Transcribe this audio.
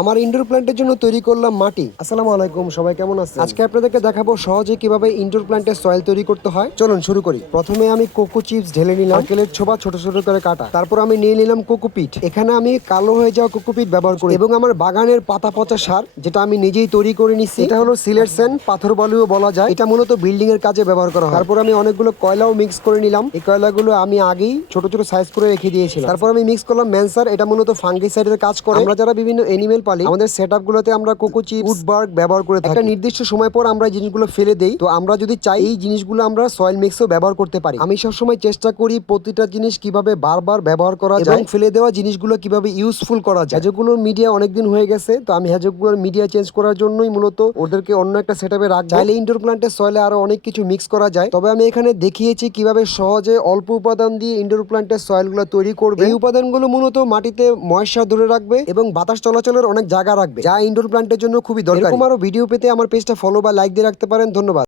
আমার ইনডোর প্ল্যান্টের জন্য তৈরি করলাম মাটি। আসসালামু আলাইকুম, সবাই কেমন আছেন? আজকে আপনাদেরকে দেখাবো সহজে কিভাবে ইনডোর প্ল্যান্টের সয়েল তৈরি করতে হয়। চলুন শুরু করি। প্রথমে আমি কোকো চিপস ঢেলে নিলাম, নারকেলের ছোবা ছোট ছোট করে কাটা। তারপর আমি নিয়ে নিলাম কোকোপিট। এখানে আমি কালো হয়ে যাওয়া কোকোপিট ব্যবহার করি এবং আমার বাগানের পাতা পচা সার, যেটা আমি নিজেই তৈরি করে নিচ্ছি। এটা হলো সিলেট স্যান্ড, পাথর বালুও বলা যায়। এটা মূলত বিল্ডিং এর কাজে ব্যবহার করা হয়। তারপর আমি অনেকগুলো কয়লাও মিক্স করে নিলাম। এই কয়লাগুলো আমি আগেই ছোট ছোট সাইজ করে রেখে দিয়েছিলাম। তারপর আমি মিক্স করলাম ম্যানসার। এটা মূলত ফাঙ্গিসাইডের কাজ করে। আমরা যারা বিভিন্ন এনিমেল পালি, আমাদের সেটআপ গুলোতে আমরা কোকো চিপস, উড বার্গ ব্যবহার করে থাকি। একটা নির্দিষ্ট সময় পর আমরা এই জিনিসগুলো ফেলে দেই। তো আমরা যদি চাই, এই জিনিসগুলো আমরা সয়েল মিক্সও ব্যবহার করতে পারি। আমি সবসময় চেষ্টা করি প্রতিটা জিনিস কিভাবে বারবার ব্যবহার করা যায় এবং ফেলে দেওয়া জিনিসগুলো কিভাবে ইউজফুল করা যায়। হেজকগুলোর মিডিয়া অনেকদিন হয়ে গেছে, তো আমি হেজকগুলোর মিডিয়া চেঞ্জ করার জন্যই মূলত ওদেরকে অন্য একটা সেটআপে রাখবো। চাইলে ইনডোর প্ল্যান্টের সয়েলে আরো অনেক কিছু মিক্স করা যায়, তবে আমি এখানে দেখিয়েছি কিভাবে সহজে অল্প উপাদান দিয়ে ইনডোর প্ল্যান্টের সয়েলগুলো তৈরি করবে। এই উপাদানগুলো মূলত মাটিতে ময়েশ্চার ধরে রাখবে এবং বাতাস চলাচলের অনেক জায়গা রাখবে, যা ইনডোর প্ল্যান্টের জন্য খুবই দরকারি। এরকম আরো ভিডিও পেতে আমার পেজটা ফলো বা লাইক দিয়ে রাখতে পারেন। ধন্যবাদ।